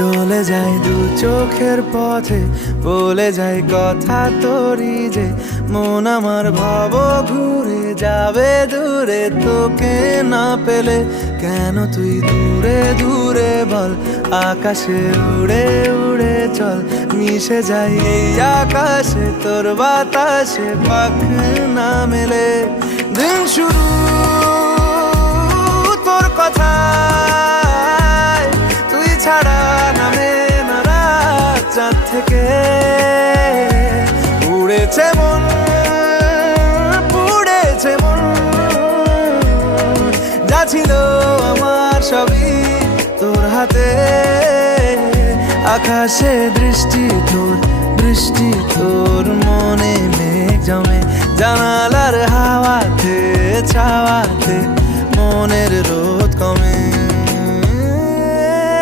চলে যায় দু চোখের পথে, বলে যায় কথা তোরই যে মন আমার ভাব ঘুরে যাবে দূরে তোকে না পেলে। কেন তুই দূরে দূরে বল, আকাশে উড়ে উড়ে চল, মিশে যাই এই আকাশে তোর বাতাসে পাখ না মেলে। দিন শুরু তোর কথা, তুই ছাড়া নামে না রাত, চাঁদ থেকে উড়েছে মন, পুড়েছে মন, যা ছিল আমার সবই তোর হাতে। আকাশে দৃষ্টি তোর, বৃষ্টি তোর, মনে মেঘ জমে জানালার হাওয়াতে ছাওয়াতে, মনের রোদ কমে।